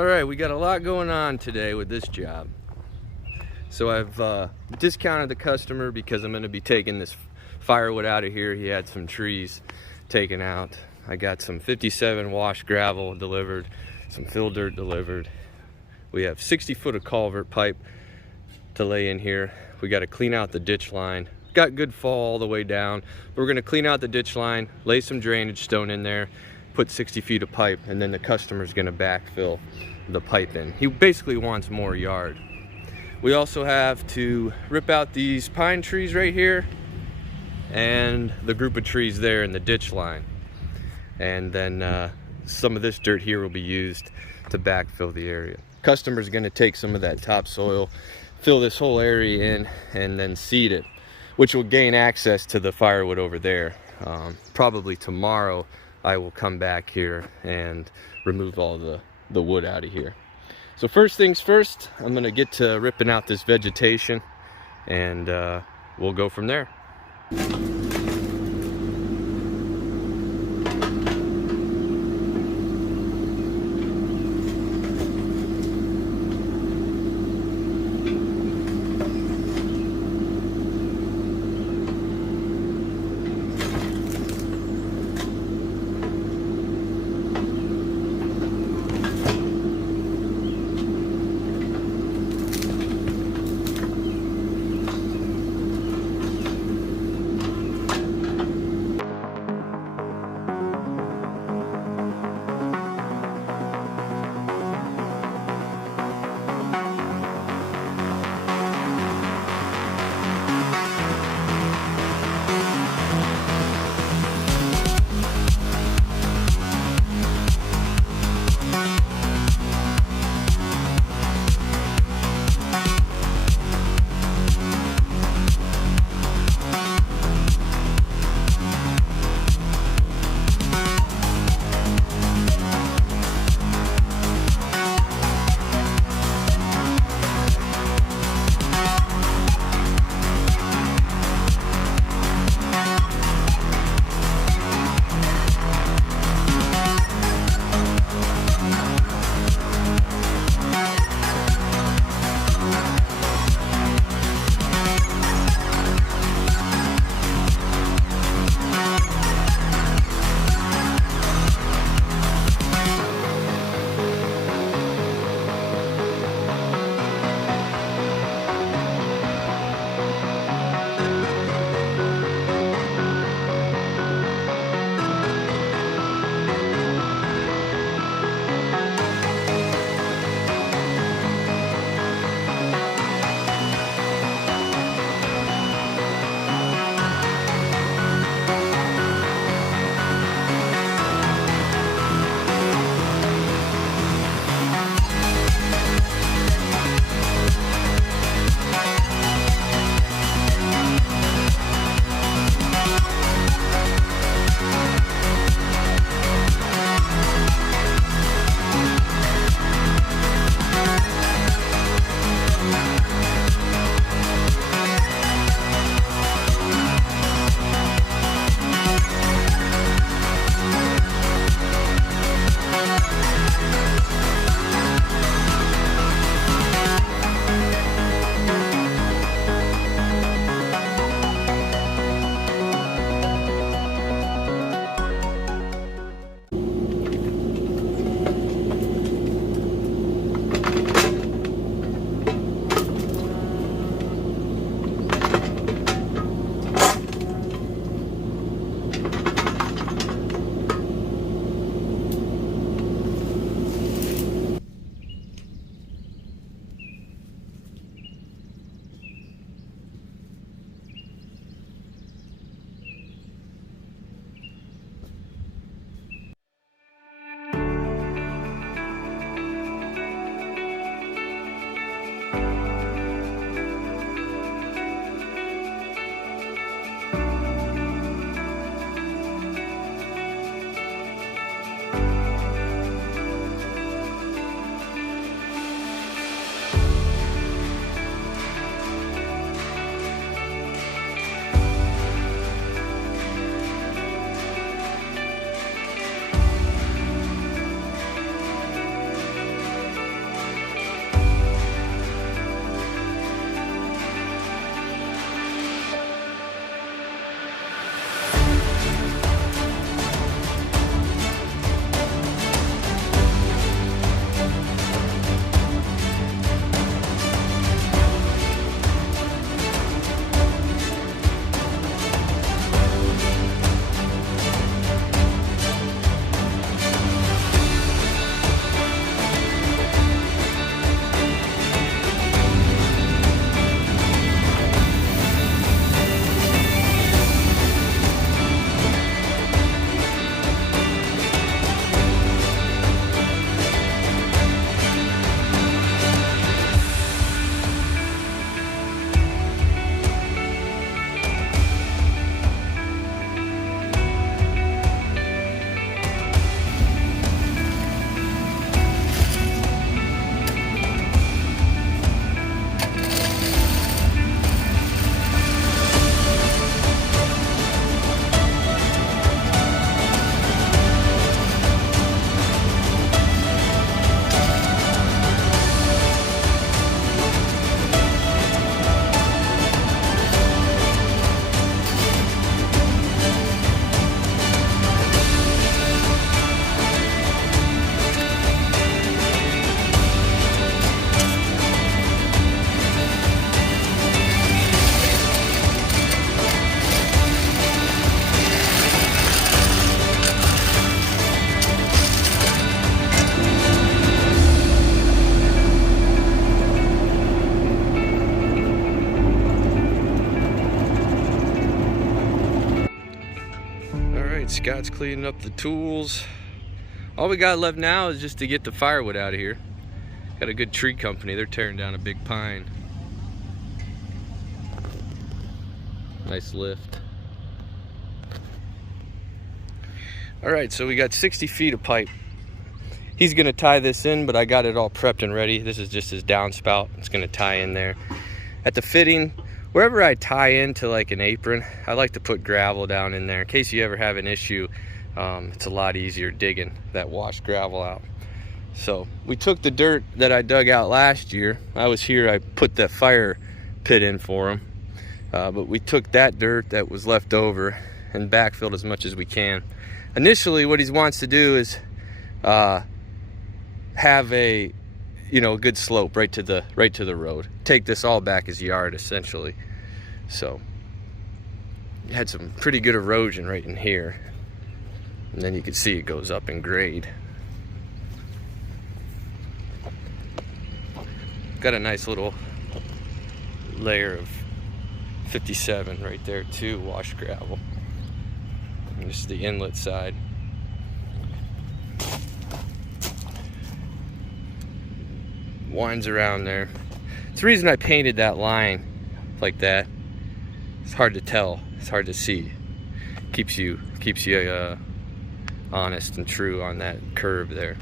All right, we got a lot going on today with this job. So I've discounted the customer because I'm going to be taking this firewood out of here. He had some trees taken out. I got some 57 wash gravel delivered, some fill dirt delivered. We have 60 foot of culvert pipe to lay in here. We got to clean out the ditch line. Got good fall all the way down. We're going to clean out the ditch line, lay some drainage stone in there, put 60 feet of pipe, and then the customer's going to backfill the pipe in. He basically wants more yard. We also have to rip out these pine trees right here and the group of trees there in the ditch line. And then some of this dirt here will be used to backfill the area. Customer's going to take some of that topsoil, fill this whole area in, and then seed it, which will gain access to the firewood over there. Probably tomorrow I will come back here and remove all the wood out of here. So first things first, I'm gonna get to ripping out this vegetation, and we'll go from there. Alright, Scott's cleaning up the tools. All we got left now is just to get the firewood out of here. Got a good tree company, they're tearing down a big pine. Nice lift. Alright, so we got 60 feet of pipe. He's gonna tie this in, but I got it all prepped and ready. This is just his downspout. It's gonna tie in there. At the fitting, wherever I tie into like an apron, I like to put gravel down in there in case you ever have an issue. It's a lot easier digging that washed gravel out. So we took the dirt that I dug out last year. I was here, I put that fire pit in for him. But we took that dirt that was left over and backfilled as much as we can. Initially, what he wants to do is have a good slope right to the road. Take this all back his yard essentially. So you had some pretty good erosion right in here, and then you can see it goes up in grade. Got a nice little layer of 57 right there too, washed gravel. And this is the inlet side. Winds around there. It's the reason I painted that line like that. It's hard to tell. It's hard to see. Keeps you honest and true on that curve there.